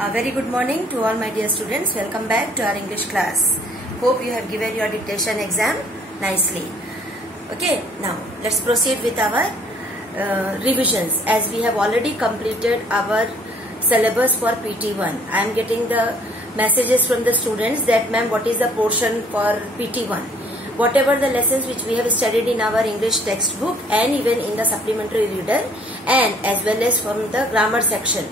A very good morning to all my dear students. Welcome back to our English class. Hope you have given your dictation exam nicely. Okay, now let's proceed with our revisions. As we have already completed our syllabus for PT1. I am getting the messages from the students that ma'am, what is the portion for PT1? Whatever the lessons which we have studied in our English textbook and even in the supplementary reader and as well as from the grammar section.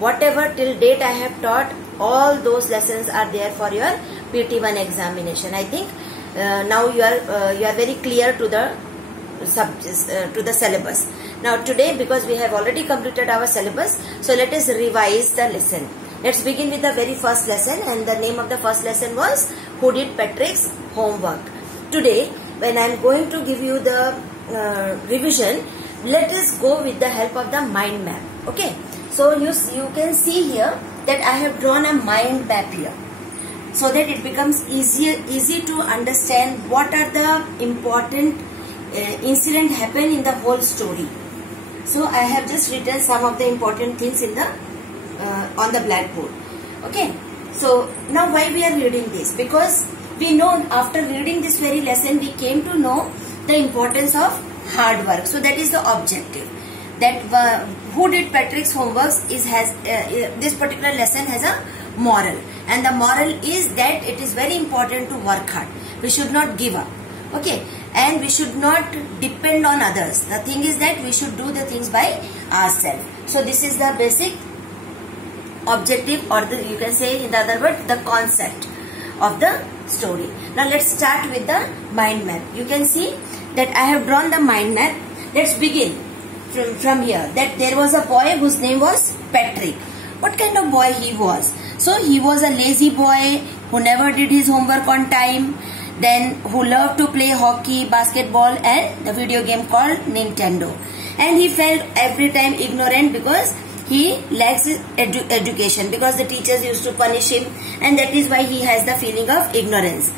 Whatever till date I have taught, all those lessons are there for your PT1 examination. I think now you are very clear to the syllabus. Now today, because we have already completed our syllabus, so let us revise the lesson. Let's begin with the very first lesson, and the name of the first lesson was Who Did Patrick's Homework. Today, when I am going to give you the revision, let us go with the help of the mind map. Okay. So you can see here that I have drawn a mind map here, so that it becomes easy to understand what are the important incident happen in the whole story. So I have just written some of the important things in the on the blackboard. Okay. So now why we are reading this? Because we know after reading this very lesson we came to know the importance of hard work. So that is the objective. That Who Did Patrick's Homework this particular lesson has a moral, and the moral is that it is very important to work hard. We should not give up, okay, and we should not depend on others. The thing is that we should do the things by ourselves. So this is the basic objective, or you can say in the other word, the concept of the story. Now let's start with the mind map. You can see that I have drawn the mind map. Let's begin from here. That there was a boy whose name was Patrick. What kind of boy he was? So he was a lazy boy who never did his homework on time, then who loved to play hockey, basketball and the video game called Nintendo. And he felt every time ignorant because he lacks his education, because the teachers used to punish him, and that is why he has the feeling of ignorance.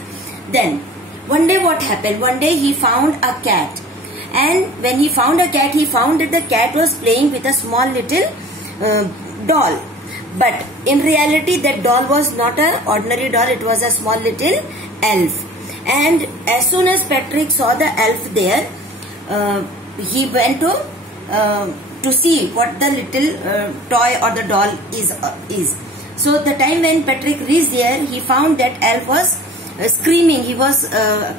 Then one day what happened? One day he found a cat. And when he found a cat, he found that the cat was playing with a small little doll. But in reality, that doll was not an ordinary doll. It was a small little elf. And as soon as Patrick saw the elf there, he went to see what the little toy or the doll is. So the time when Patrick reached there, he found that elf was screaming. He was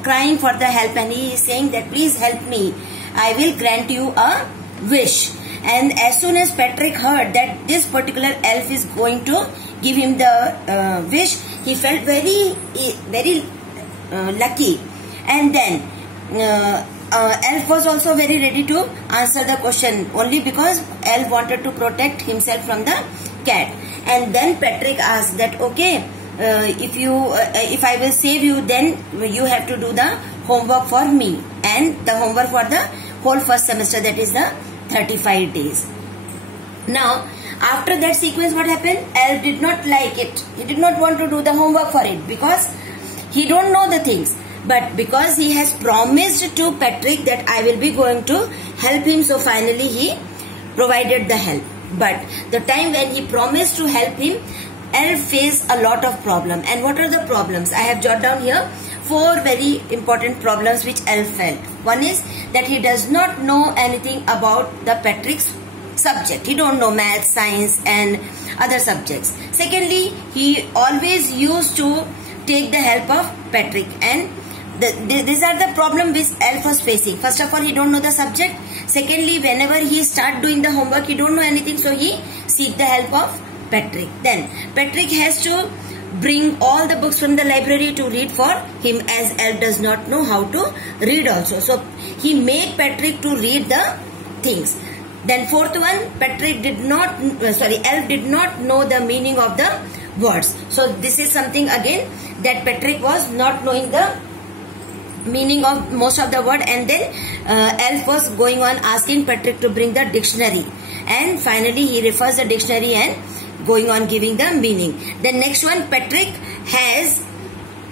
crying for the help, and he is saying that please help me, I will grant you a wish. And as soon as Patrick heard that this particular elf is going to give him the wish, he felt very lucky. And then elf was also very ready to answer the question, only because elf wanted to protect himself from the cat. And then Patrick asked that okay, if I will save you, then you have to do the homework for me, and the homework for the whole first semester, that is the 35 days. Now after that sequence, what happened? Elf did not like it. He did not want to do the homework for it because he don't know the things. But because he has promised to Patrick that I will be going to help him, so finally he provided the help. But the time when he promised to help him, elf faced a lot of problems. And what are the problems? I have jotted down here 4 very important problems which elf felt. One is that he does not know anything about the Patrick's subject. He don't know math, science and other subjects. Secondly, he always used to take the help of Patrick, and these are the problem which elf was facing. First of all, he don't know the subject. Secondly, whenever he start doing the homework, he don't know anything, so he seek the help of Patrick. Then Patrick has to bring all the books from the library to read for him, as elf does not know how to read also. So he made Patrick to read the things. Then fourth one, elf did not know the meaning of the words. So this is something again, that Patrick was not knowing the meaning of most of the word, and then elf was going on asking Patrick to bring the dictionary, and finally he refers the dictionary and going on giving the meaning. The next one, Patrick has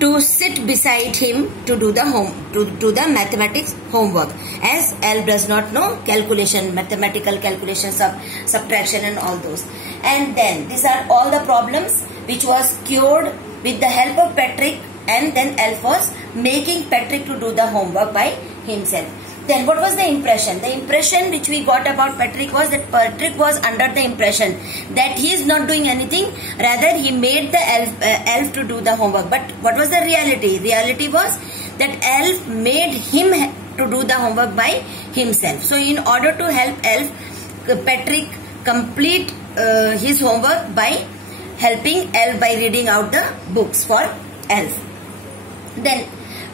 to sit beside him to do the mathematics homework, as elf does not know calculation, mathematical calculations of subtraction and all those. And then these are all the problems which was cured with the help of Patrick, and then Elf was making Patrick to do the homework by himself. Then what was the impression? The impression which we got about Patrick was that Patrick was under the impression that he is not doing anything, rather he made the elf to do the homework. But what was the reality? Reality was that Elf made him to do the homework by himself. So in order to help Patrick complete his homework by helping Elf by reading out the books for Elf. Then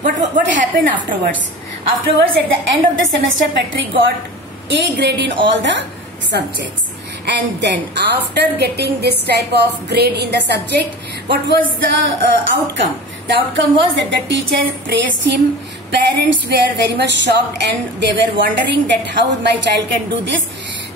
what happened afterwards? Afterwards, at the end of the semester, Patrick got A grade in all the subjects. And then after getting this type of grade in the subject, what was the outcome? The outcome was that the teacher praised him. Parents were very much shocked and they were wondering that how my child can do this.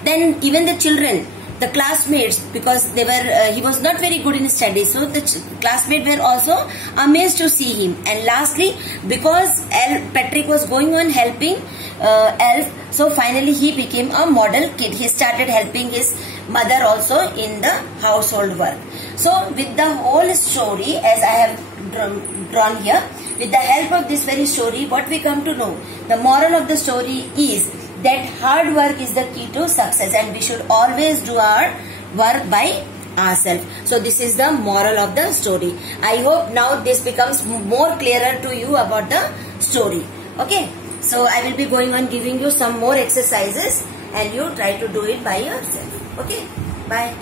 Then even the children, the classmates, because they were he was not very good in studies, so the classmates were also amazed to see him. And lastly, because Patrick was going on helping Elf, so finally he became a model kid. He started helping his mother also in the household work. So with the whole story, as I have drawn here, with the help of this very story, what we come to know, the moral of the story is that hard work is the key to success, and we should always do our work by ourselves. So this is the moral of the story. I hope now this becomes more clearer to you about the story. Okay, so I will be going on giving you some more exercises and you try to do it by yourself. Okay, bye.